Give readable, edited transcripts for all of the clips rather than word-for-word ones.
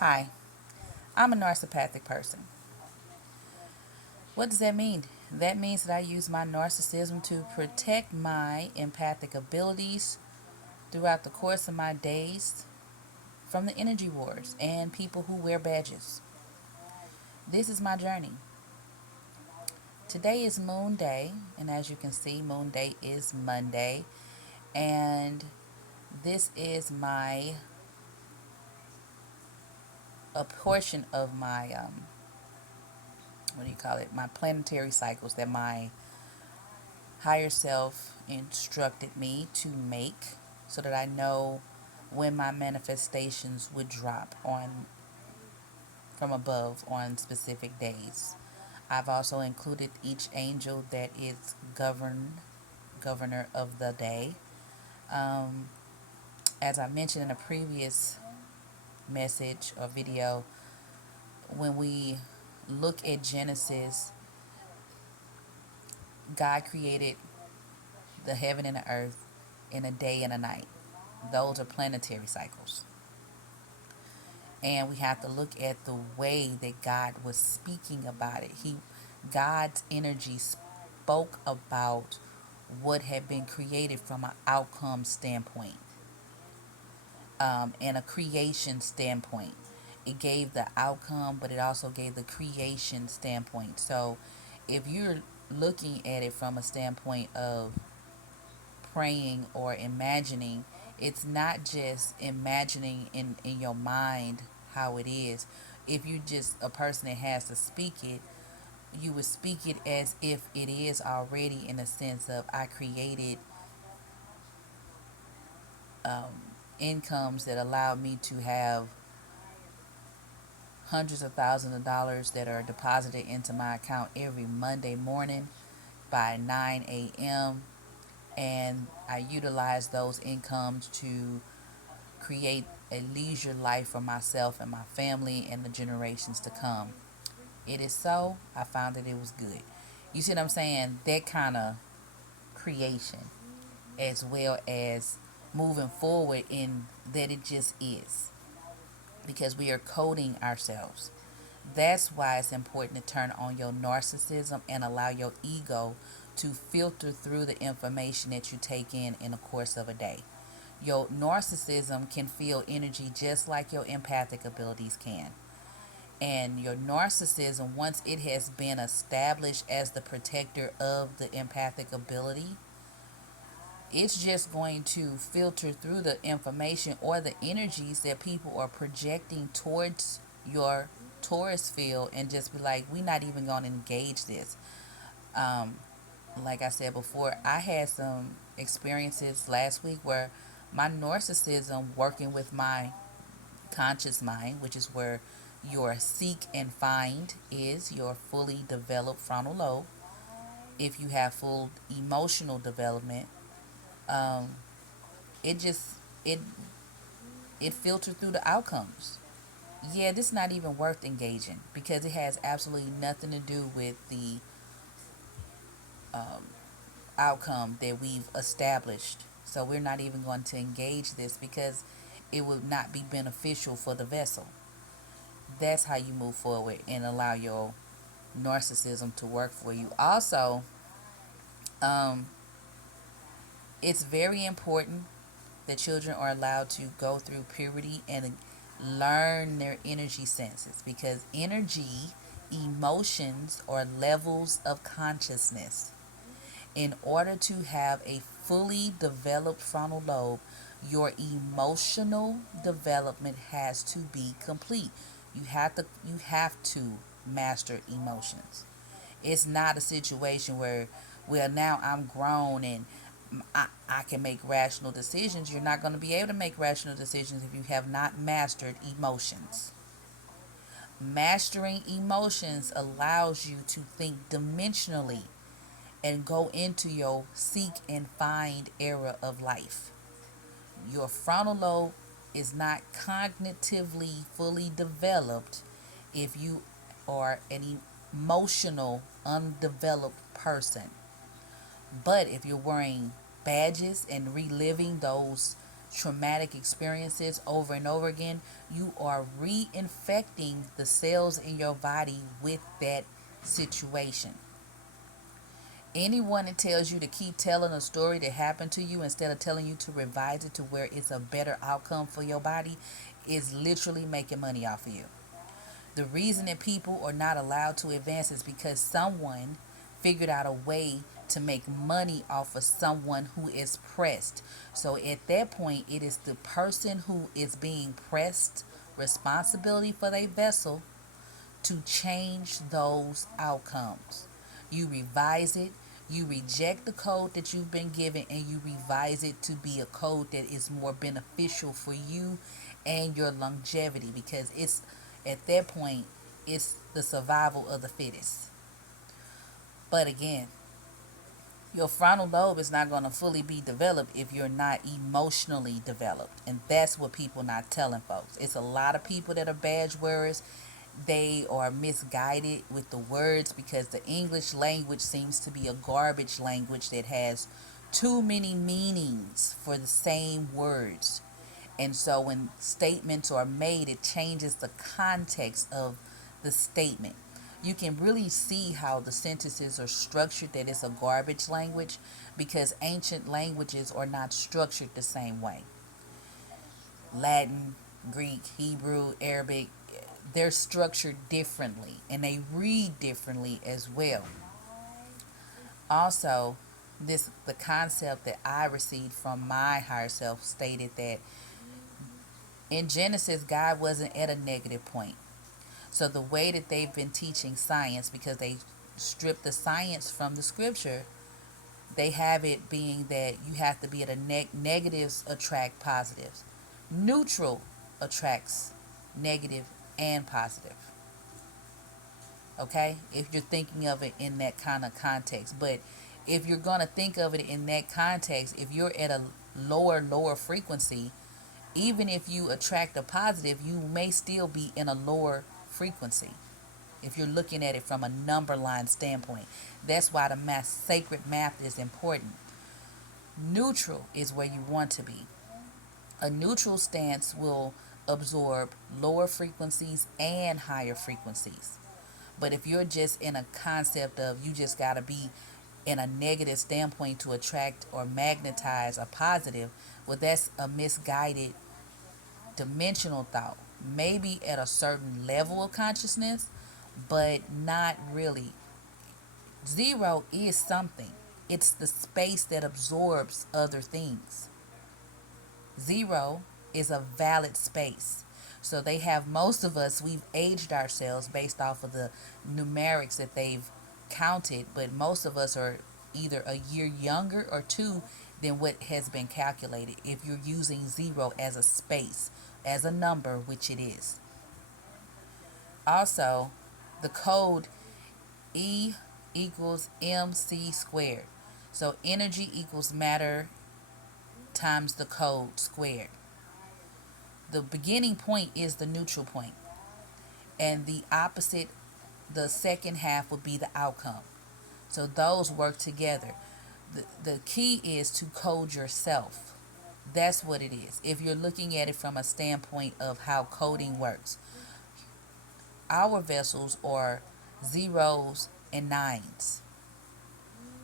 Hi, I'm a narcissistic person. What does that mean? That means that I use my narcissism to protect my empathic abilities throughout the course of my days from the energy wars and people who wear badges. This is my journey. Today is Moon Day, and as you can see, Moon Day is Monday, and this is my a portion of my what do you call it? My planetary cycles that my higher self instructed me to make so that I know when my manifestations would drop on from above on specific days. I've also included each angel that is governor of the day. Um, as I mentioned in a previous message or video, when we look at Genesis, God created the heaven and the earth in a day and a night. Those are planetary cycles. And we have to look at the way that God was speaking about it. God's energy spoke about what had been created from an outcome standpoint, and a creation standpoint. It gave the outcome, but it also gave the creation standpoint. So if you're looking at it from a standpoint of praying or imagining, it's not just imagining in your mind how it is. If you just a person that has to speak it, you would speak it as if it is already, in a sense of I created incomes that allow me to have hundreds of thousands of dollars that are deposited into my account every Monday morning by 9 a.m. And I utilize those incomes to create a leisure life for myself and my family and the generations to come. It is so. I found that it was good. You see what I'm saying? That kind of creation, as well as moving forward in that it just is, because we are coding ourselves. That's why it's important to turn on your narcissism and allow your ego to filter through the information that you take in the course of a day. Your narcissism can feel energy just like your empathic abilities can. And your narcissism, once it has been established as the protector of the empathic ability, it's just going to filter through the information or the energies that people are projecting towards your Taurus field and just be like, we're not even going to engage this. Um, like I said before, I had some experiences last week where my narcissism working with my conscious mind, which is where your seek and find is your fully developed frontal lobe. If you have full emotional development, um, it just it it filtered through the outcomes. Yeah, this is not even worth engaging because it has absolutely nothing to do with the um, outcome that we've established. So we're not even going to engage this because it would not be beneficial for the vessel. That's how you move forward and allow your narcissism to work for you. Also, um, it's very important that children are allowed to go through puberty and learn their energy senses, because energy, emotions, are levels of consciousness. In order to have a fully developed frontal lobe, your emotional development has to be complete. You have to master emotions. It's not a situation where, well, now I'm grown and I can make rational decisions. You're not going to be able to make rational decisions if you have not mastered emotions. Mastering emotions allows you to think dimensionally and go into your seek and find era of life. Your frontal lobe is not cognitively fully developed if you are an emotional, undeveloped person. But if you're wearing badges and reliving those traumatic experiences over and over again, you are reinfecting the cells in your body with that situation. Anyone that tells you to keep telling a story that happened to you instead of telling you to revise it to where it's a better outcome for your body is literally making money off of you. The reason that people are not allowed to advance is because someone figured out a way to make money off of someone who is pressed. So at that point, it is the person who is being pressed responsibility for their vessel to change those outcomes. You revise it, you reject the code that you've been given, and you revise it to be a code that is more beneficial for you and your longevity, because it's at that point it's the survival of the fittest. But again, your frontal lobe is not going to fully be developed if you're not emotionally developed, and that's what people not telling folks. It's a lot of people that are badge wearers. They are misguided with the words because the English language seems to be a garbage language that has too many meanings for the same words. And so when statements are made, it changes the context of the statement. You can really see how the sentences are structured, that it's a garbage language, because ancient languages are not structured the same way. Latin, Greek, Hebrew, Arabic, they're structured differently and they read differently as well. Also, this the concept that I received from my higher self stated that in Genesis God wasn't at a negative point. So the way that they've been teaching science, because they stripped the science from the scripture, they have it being that you have to be at a negatives attract positives. Neutral attracts negative and positive. Okay? If you're thinking of it in that kind of context. But if you're going to think of it in that context, if you're at a lower frequency, even if you attract a positive, you may still be in a lower frequency. If you're looking at it from a number line standpoint, that's why the math, sacred math, is important. Neutral is where you want to be. A neutral stance will absorb lower frequencies and higher frequencies. But if you're just in a concept of you just got to be in a negative standpoint to attract or magnetize a positive, well, that's a misguided dimensional thought. Maybe at a certain level of consciousness, but not really. Zero is something, it's the space that absorbs other things. Zero is a valid space. So they have, most of us, we've aged ourselves based off of the numerics that they've counted, but most of us are either a year younger or two than what has been calculated if you're using zero as a space, as a number, which it is. Also, the code E equals mc squared. So energy equals matter times the code squared. The beginning point is the neutral point, and the opposite, the second half, would be the outcome. So those work together. The key is to code yourself. That's what it is. If you're looking at it from a standpoint of how coding works, our vessels are zeros and nines,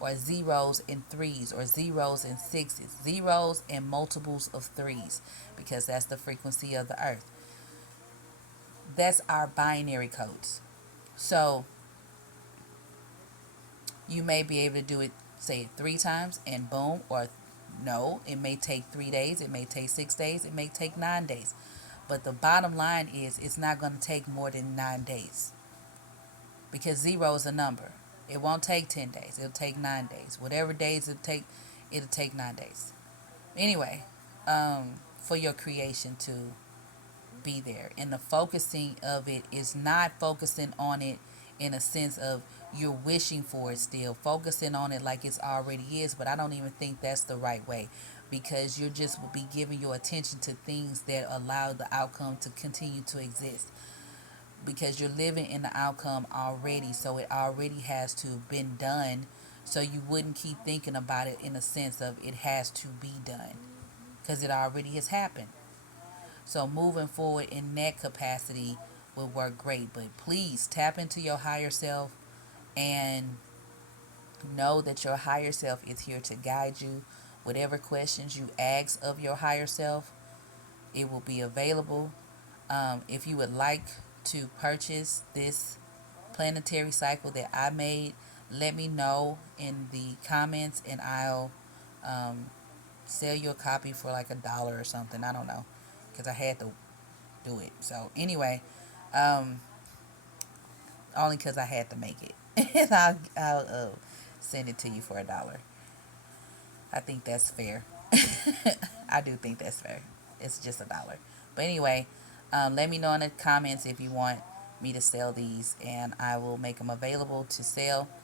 or zeros and threes, or zeros and sixes, zeros and multiples of threes, because that's the frequency of the earth. That's our binary codes. So you may be able to do it, say, 3 times and boom, or no, it may take 3 days, it may take 6 days, it may take 9 days. But the bottom line is it's not going to take more than 9 days, because zero is a number. It won't take 10 days, it'll take 9 days. Whatever days it'll take 9 days. Anyway, for your creation to be there. And the focusing of it is not focusing on it in a sense of you're wishing for it, still focusing on it like it's already is, but I don't even think that's the right way, because you're just will be giving your attention to things that allow the outcome to continue to exist, because you're living in the outcome already, so it already has to have been done. So you wouldn't keep thinking about it in a sense of it has to be done. because it already has happened. So moving forward in that capacity would work great. But please tap into your higher self and know that your higher self is here to guide you. Whatever questions you ask of your higher self, it will be available. If you would like to purchase this planetary cycle that I made, let me know in the comments and I'll um, sell you a copy for like $1 or something. I don't know because I had to do it. So anyway, um, only because I had to make it, and I'll send it to you for $1. I think that's fair. I do think that's fair. It's just $1. But anyway, let me know in the comments if you want me to sell these, and I will make them available to sell.